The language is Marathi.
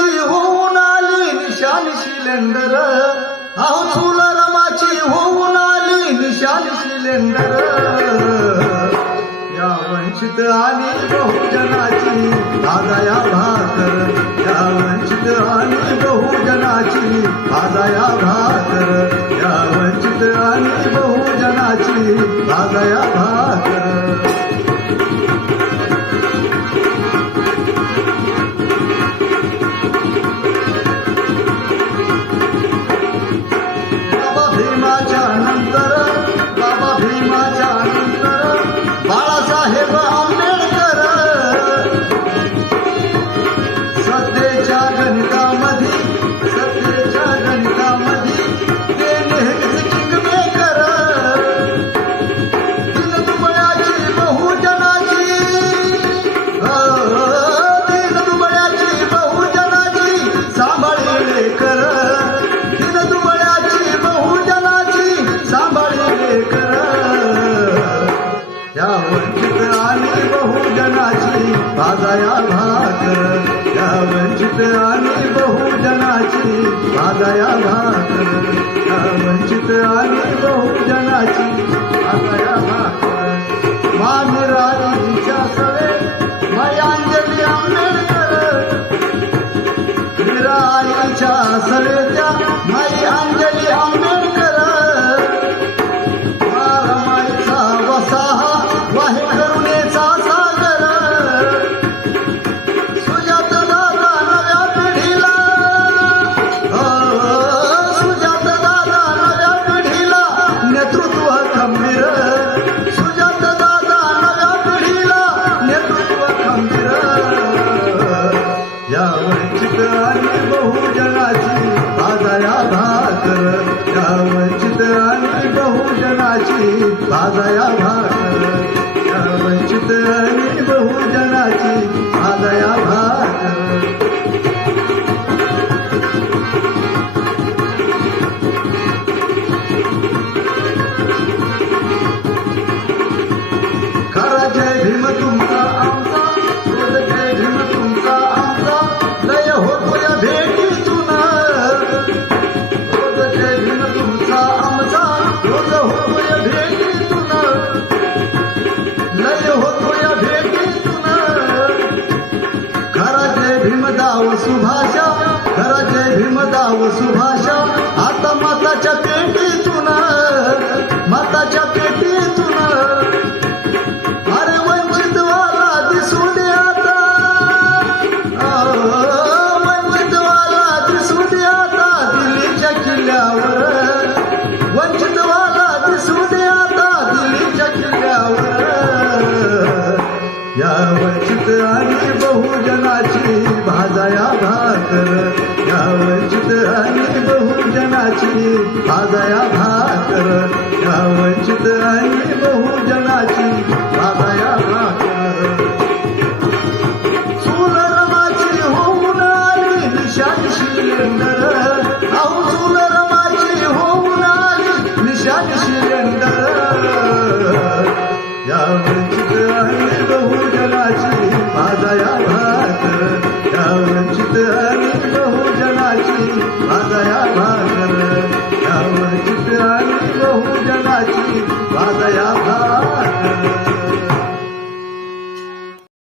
रमाची होऊन आली निशान शिलेंडर अहो तुला रमाची होऊन आली निशान शिलेंडर या वंचित आणि बहुजनाची आदया भाकर. या वंचित आणि बहुजनाची आदया भाकर. या वंचित आणि बहुजनाची आदया भाकर. वंचित आणि बहुजनाची बाजाया भाकर. या वंचित आणि बहुजनाची आदया भाकर या वंचित आणि बहुजनाची आदया भाकर मामिराजीच्या सवे मयांजली आंबेडकर मीराईच्या सवेच्या बहुजनाची भाजया भाग वंचित आणि बहुजनाची भाजया भाग खरा जय भीम तुमचा आमचा. घराचे भीमदाव सुभाषा आता माताच्या पेटीतून माताच्या पेटीतून. अरे वंचित वाला दिसून दे आता. वंचित वाला दिसून दे आता दिल्लीच्या किल्ल्यावर. वंचित वाला दिसून दे आता दिल्लीच्या किल्ल्यावर. या वंचित आणि बहुजनाची भाजाया भा हाती भाजया भाकर या वंचित आणि बहुजनाची भाजया भाकर. सुरमाची होऊन आली निशाणशील नर अहो सुरमाची होऊन आली निशाणशील नर या वंचित आणि बहुजनाची भाजया भाकर. या वंचित आणि बहुजनाची भाजया Maria.